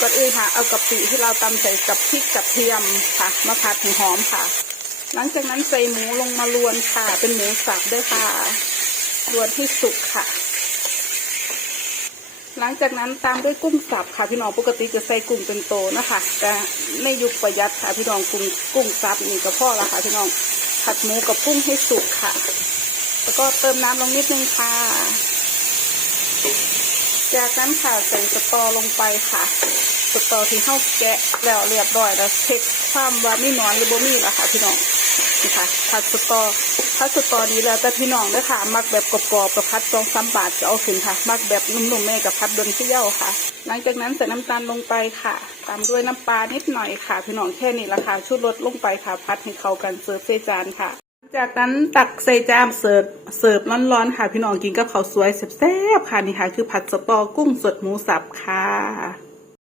ก่อนอื่นค่ะ เอากะปิที่เราตำใส่กับพริกกระเทียมค่ะมาผัดให้หอมค่ะ หลังจากนั้นใส่หมูลงมาลวนค่ะ เป็นหมูสับด้วยค่ะลวนให้สุกค่ะ หลังจากนั้นตามด้วยกุ้งสับค่ะ พี่น้องปกติจะใส่กุ้งเป็นโตนะคะ แต่ในยุคประหยัดค่ะ พี่น้องกุ้งกุ้งสับนี่ก็พอละค่ะ พี่น้องผัดหมูกับกุ้งให้สุกค่ะ แล้วก็เติมน้ำลงนิดนึงค่ะ จากนั้นค่ะใส่สตอลงไปค่ะ สตอที่เข้าแกะแล้วเรียบร้อยแล้วเช็คความว่ามีหนอนหรือบ่มีละค่ะพี่น้องนี่ค่ะผัดสตอผัดสตอดีแล้วแต่พี่น้องเด้อค่ะ มักแบบกรอบๆกับพัดสองสามบาทจะเอาขึ้นค่ะ มักแบบนุ่มๆแม่กับพัดดนเที่ยวค่ะ หลังจากนั้นใส่น้ำตาลลงไปค่ะ ตามด้วยน้ำปลานิดหน่อยค่ะ พี่น้องแค่นี้ละค่ะชุดรสลงไปค่ะ พัดให้เข้ากันเสิร์ฟใส่จานค่ะ จากนั้นตักใส่จานเสิร์ฟเสิร์ฟร้อนๆค่ะ พี่น้องกินกับข้าวสวยแซ่บๆค่ะนี่ค่ะ คือผัดสตอกุ้งสดหมูสับค่ะ